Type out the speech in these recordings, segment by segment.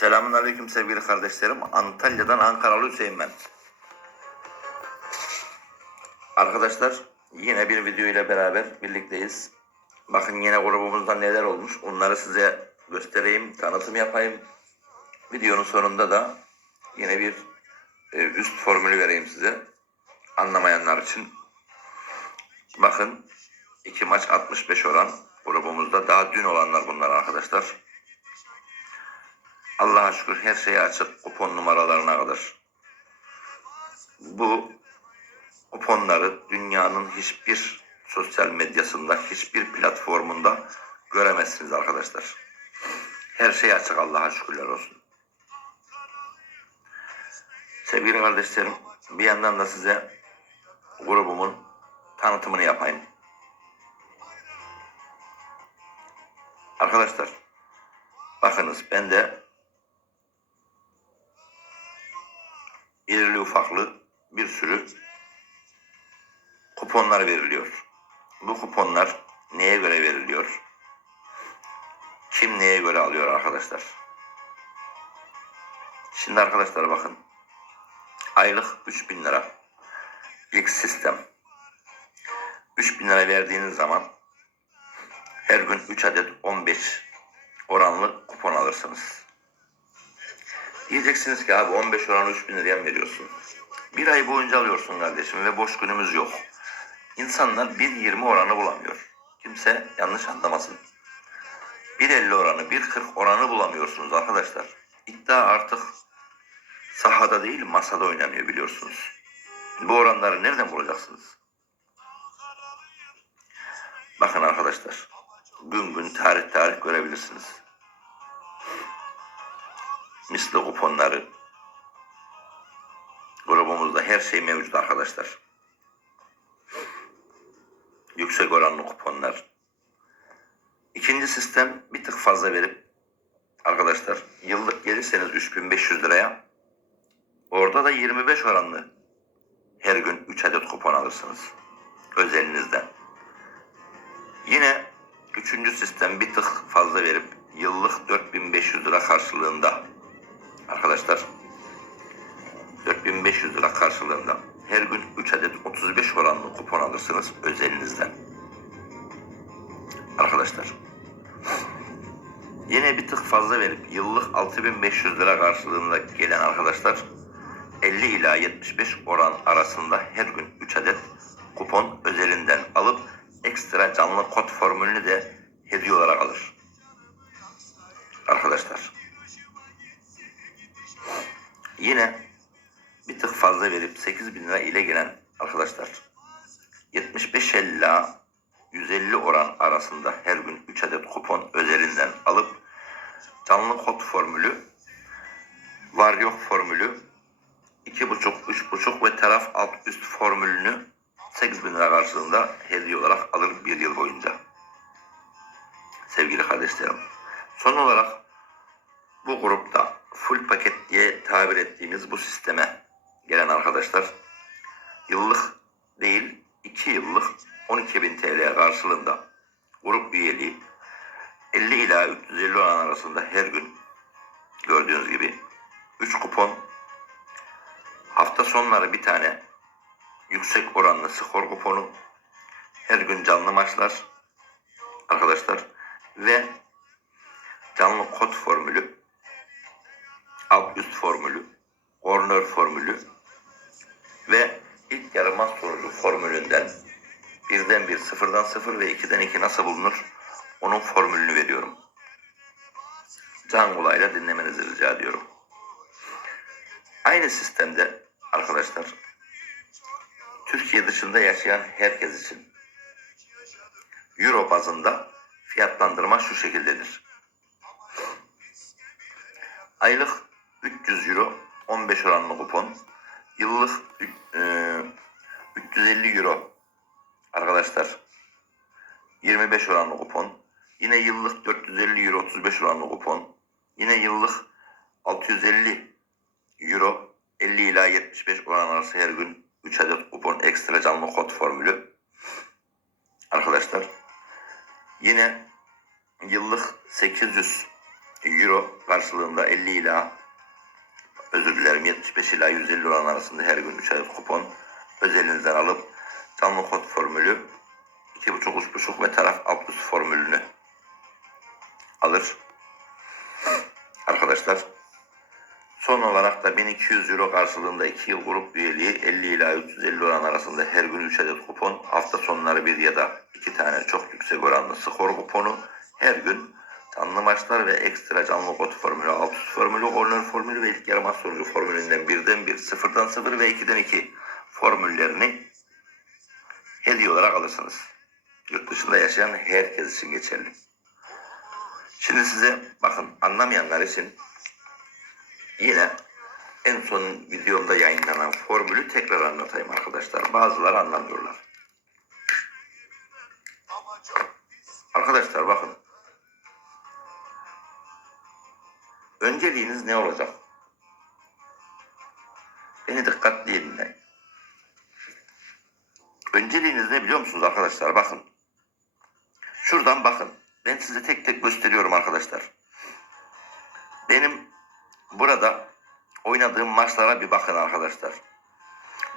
Selamun Aleyküm sevgili kardeşlerim. Antalya'dan Ankaralı Hüseyin ben. Arkadaşlar yine bir video ile beraber birlikteyiz. Bakın yine grubumuzda neler olmuş. Onları size göstereyim, tanıtım yapayım. Videonun sonunda da yine bir e, üst formülü vereyim size. Anlamayanlar için. Bakın iki maç 65 oran grubumuzda. Daha dün olanlar bunlar arkadaşlar. Allah'a şükür her şeye açık kupon numaralarına kadar. Bu kuponları dünyanın hiçbir sosyal medyasında, hiçbir platformunda göremezsiniz arkadaşlar. Her şey açık Allah'a şükürler olsun. Sevgili kardeşlerim, bir yandan da size grubumun tanıtımını yapayım. Arkadaşlar, bakınız ben de irili ufaklı bir sürü kuponlar veriliyor. Bu kuponlar neye göre veriliyor? Kim neye göre alıyor arkadaşlar? Şimdi arkadaşlar bakın. Aylık 3000 lira. İlk sistem. 3000 lira verdiğiniz zaman her gün 3 adet 15 oranlı kupon alırsınız. Diyeceksiniz ki abi 15 oranı 3000 liraya mı veriyorsun? Bir ay boyunca alıyorsun kardeşim ve boş günümüz yok. İnsanlar 1.20 oranı bulamıyor. Kimse yanlış anlamasın. 1.50 oranı, 1.40 oranı bulamıyorsunuz arkadaşlar. İddia artık sahada değil masada oynanıyor biliyorsunuz. Bu oranları nereden bulacaksınız? Bakın arkadaşlar. Gün gün tarih tarih görebilirsiniz. Misli kuponları. Grubumuzda her şey mevcut arkadaşlar. Yüksek oranlı kuponlar. İkinci sistem bir tık fazla verip arkadaşlar yıllık gelirseniz 3500 liraya orada da 25 oranlı her gün 3 adet kupon alırsınız özelinizden. Yine üçüncü sistem bir tık fazla verip yıllık 4500 lira karşılığında arkadaşlar 4500 lira karşılığında her gün 3 adet 35 oranlı kupon alırsınız özelinizden. Arkadaşlar. Yine bir tık fazla verip yıllık 6500 lira karşılığında gelen arkadaşlar 50 ila 75 oran arasında her gün 3 adet kupon özelinden alıp ekstra canlı kod formülünü de hediye olarak alır. Arkadaşlar. Yine bir tık fazla verip 8 bin lira ile gelen arkadaşlar 75 ila 150 oran arasında her gün 3 adet kupon özelinden alıp canlı kod formülü var yok formülü 2,5 3,5 ve taraf alt üst formülünü 8 bin lira karşılığında hediye olarak alır bir yıl boyunca. Sevgili kardeşlerim. Son olarak bu grupta full paket diye tabir ettiğimiz bu sisteme gelen arkadaşlar yıllık değil 2 yıllık 12.000 TL karşılığında grup üyeliği 50 ila 350 oran arasında her gün gördüğünüz gibi 3 kupon. Hafta sonları bir tane yüksek oranlı skor kuponu. Her gün canlı maçlar arkadaşlar ve canlı kod formülü alt üst formülü corner formülü ve ilk yarı maç sonucu formülünden birden bir, sıfırdan sıfır ve ikiden iki nasıl bulunur? Onun formülünü veriyorum. Can kulağıyla dinlemenizi rica ediyorum. Aynı sistemde arkadaşlar Türkiye dışında yaşayan herkes için Euro bazında fiyatlandırma şu şekildedir. Aylık 300 Euro 15 oranlı kupon. Yıllık e, 350 Euro arkadaşlar 25 oranlı kupon. Yine yıllık 450 Euro 35 oranlı kupon. Yine yıllık 650 Euro 50 ila 75 oran arası her gün 3 adet kupon ekstra canlı kod formülü. Arkadaşlar yine yıllık 800 euro karşılığında 50 ila özür dilerim 75 ila 150 oran arasında her gün 3 adet kupon özelinizden alıp canlı kod formülü 2.5 3.5 ve taraf alt üst formülünü alır. Arkadaşlar son olarak da 1200 euro karşılığında 2 yıl grup üyeliği 50 ila 350 oran arasında her gün 3 adet kupon hafta sonları bir ya da 2 tane çok yüksek oranlı skor kuponu her gün canlı maçlar ve ekstra canlı kod formülü, alt üst formülü, korner formülü ve ilk yarı maç sonucu formülünden birden bir, sıfırdan sıfır ve ikiden iki formüllerini hediye olarak alırsınız. Yurt dışında yaşayan herkes için geçerli. Şimdi size bakın anlamayanlar için yine en son videomda yayınlanan formülü tekrar anlatayım arkadaşlar. Bazıları anlamıyorlar. Arkadaşlar bakın. Önceliğiniz ne olacak? Beni dikkatli dinleyin. Önceliğiniz ne biliyor musunuz arkadaşlar? Bakın. Şuradan bakın. Ben size tek tek gösteriyorum arkadaşlar. Benim burada oynadığım maçlara bir bakın arkadaşlar.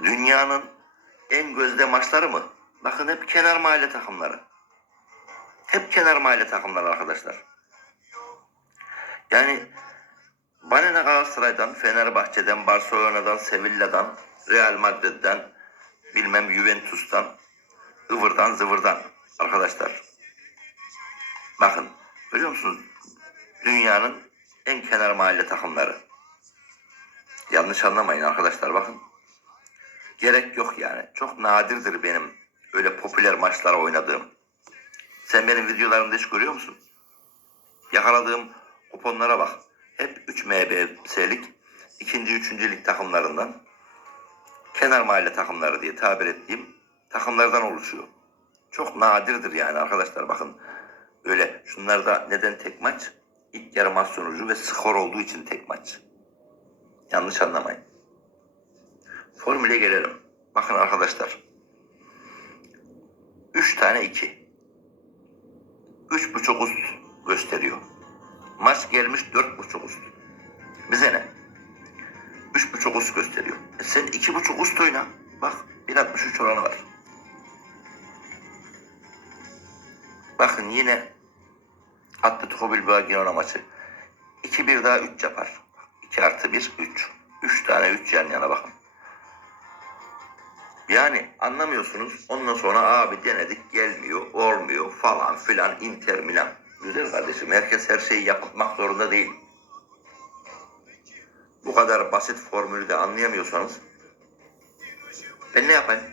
Dünyanın en gözde maçları mı? Bakın hep kenar mahalle takımları. Hep kenar mahalle takımları arkadaşlar. Yani bana ne Galatasaray'dan, Fenerbahçe'den, Barcelona'dan, Sevilla'dan, Real Madrid'den, bilmem Juventus'tan, ıvırdan zıvırdan arkadaşlar. Bakın görüyor musunuz? Dünyanın en kenar mahalle takımları. Yanlış anlamayın arkadaşlar bakın. Gerek yok yani. Çok nadirdir benim öyle popüler maçlara oynadığım. Sen benim videolarımda hiç görüyor musun? Yakaladığım kuponlara bak. Hep 3 MBS'lik ikinci, üçüncü lig takımlarından kenar mahalle takımları diye tabir ettiğim takımlardan oluşuyor. Çok nadirdir yani arkadaşlar bakın. Öyle şunlarda neden tek maç? İlk yarı maç sonucu ve skor olduğu için tek maç. Yanlış anlamayın. Formüle gelelim. Bakın arkadaşlar. 3 tane 2. 3.5 üst gösteriyor. Maç gelmiş 4.5 üst. Bize ne? 3.5 üst gösteriyor. E sen 2.5 üst oyna. Bak 1.63 oranı var. Bakın yine Atletico Bilbao Girona maçı. 2-1 daha 3 yapar. 2 artı 1 3. 3 tane 3 yan yana bakın. Yani anlamıyorsunuz. Ondan sonra abi denedik gelmiyor, olmuyor falan filan Inter Milan. Güzel kardeşim herkes her şeyi yapmak zorunda değil. Bu kadar basit formülü de anlayamıyorsanız ben ne yapayım?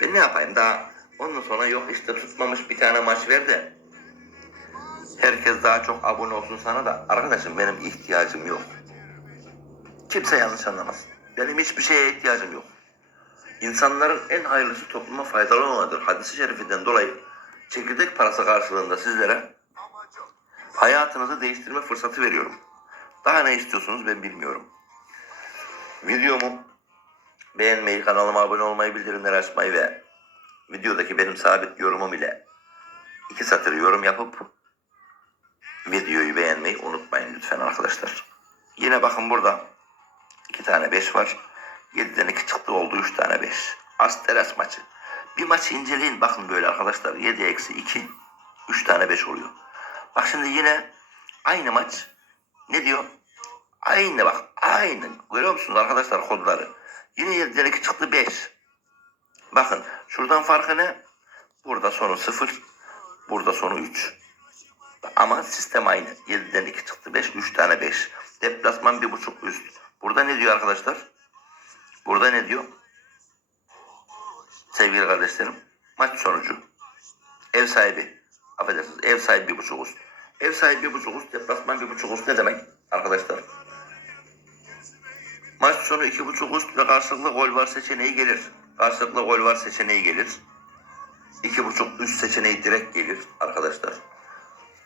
Ben ne yapayım? Daha ondan sonra yok işte tutmamış bir tane maç ver de herkes daha çok abone olsun sana da arkadaşım benim ihtiyacım yok. Kimse yanlış anlamaz. Benim hiçbir şeye ihtiyacım yok. İnsanların en hayırlısı topluma faydalı olmadır. Hadis-i şerifinden dolayı çekirdek parası karşılığında sizlere hayatınızı değiştirme fırsatı veriyorum. Daha ne istiyorsunuz ben bilmiyorum. Videomu beğenmeyi, kanalıma abone olmayı, bildirimleri açmayı ve videodaki benim sabit yorumum ile iki satır yorum yapıp videoyu beğenmeyi unutmayın lütfen arkadaşlar. Yine bakın burada iki tane 5 var. 7'den 2 çıktı oldu 3 tane 5. Asteras maçı. Bir maçı inceleyin bakın böyle arkadaşlar. 7 eksi 2 3 tane 5 oluyor. Bak şimdi yine aynı maç ne diyor? Aynı bak aynı. Görüyor musunuz arkadaşlar kodları? Yine 7'den 2 çıktı 5. Bakın şuradan farkı ne? Burada sonu 0. Burada sonu 3. Ama sistem aynı. 7'den 2 çıktı 5. 3 tane 5. Deplasman 1.5 üst. Burada ne diyor arkadaşlar? Burada ne diyor? Sevgili kardeşlerim. Maç sonucu. Ev sahibi. Affedersiniz. Ev sahibi bir buçuk üst. Ev sahibi bir buçuk üst. Deplasman bir buçuk üst ne demek arkadaşlar? Maç sonu iki buçuk üst ve karşılıklı gol var seçeneği gelir. Karşılıklı gol var seçeneği gelir. İki buçuk üst seçeneği direkt gelir arkadaşlar.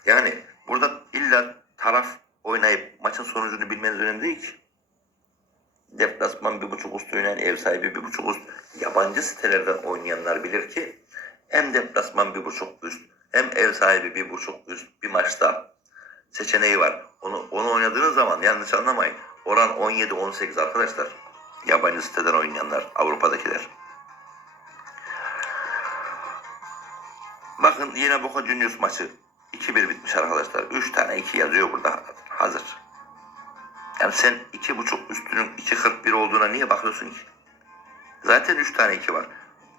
Yani burada illa taraf oynayıp maçın sonucunu bilmeniz önemli değil ki. Deplasman bir buçuk üst oynayan ev sahibi bir buçuk üst. Yabancı sitelerden oynayanlar bilir ki hem deplasman bir buçuk üst hem ev sahibi bir buçuk üst bir maçta seçeneği var. Onu, onu oynadığınız zaman yanlış anlamayın. Oran 17-18 arkadaşlar. Yabancı siteden oynayanlar, Avrupa'dakiler. Bakın yine Boca Juniors maçı 2-1 bitmiş arkadaşlar. 3 tane 2 yazıyor burada hazır. Yani sen 2.5 üstünün 2.41 olduğuna niye bakıyorsun ki? Zaten 3 tane 2 var.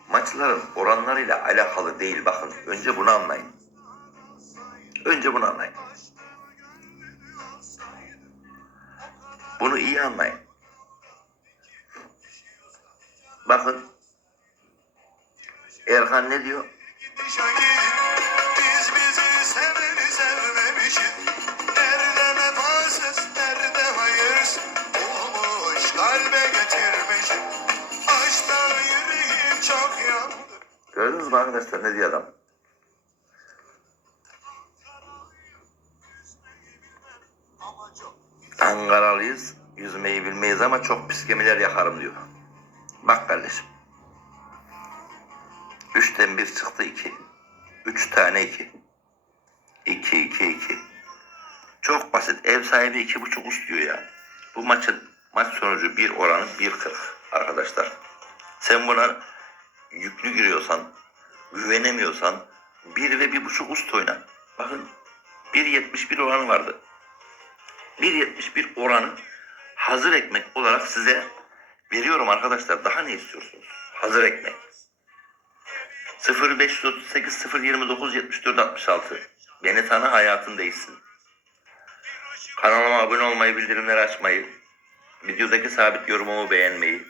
Maçların oranlarıyla alakalı değil bakın. Önce bunu anlayın. Önce bunu anlayın. Bunu iyi anlayın. Bakın. Erhan ne diyor? Gördünüz mü arkadaşlar ne diyor adam? Ankaralıyız, yüzmeyi bilmeyiz ama çok pis gemiler yakarım diyor. Bak kardeşim. Üçten bir çıktı iki. Üç tane iki. İki, iki, iki. Çok basit. Ev sahibi iki buçuk üst diyor ya. Bu maçın maç sonucu bir oranı bir kırk arkadaşlar. Sen buna yüklü giriyorsan, güvenemiyorsan bir ve bir buçuk üst oyna. Bakın 1.71 oranı vardı. 1.71 oranı hazır ekmek olarak size veriyorum arkadaşlar. Daha ne istiyorsunuz? Hazır ekmek. 0538 029 74 66. Beni tanı hayatın değişsin. Kanalıma abone olmayı, bildirimleri açmayı, videodaki sabit yorumumu beğenmeyi,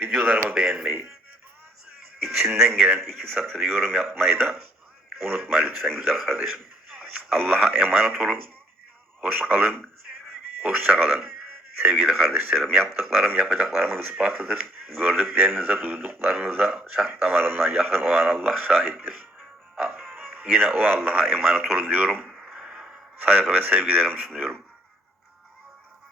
videolarımı beğenmeyi, içinden gelen iki satır yorum yapmayı da unutma lütfen güzel kardeşim. Allah'a emanet olun. Hoş kalın. Hoşça kalın. Sevgili kardeşlerim, yaptıklarım yapacaklarımın ispatıdır. Gördüklerinize, duyduklarınıza şah damarından yakın olan Allah şahittir. Yine o Allah'a emanet olun diyorum. Saygı ve sevgilerimi sunuyorum.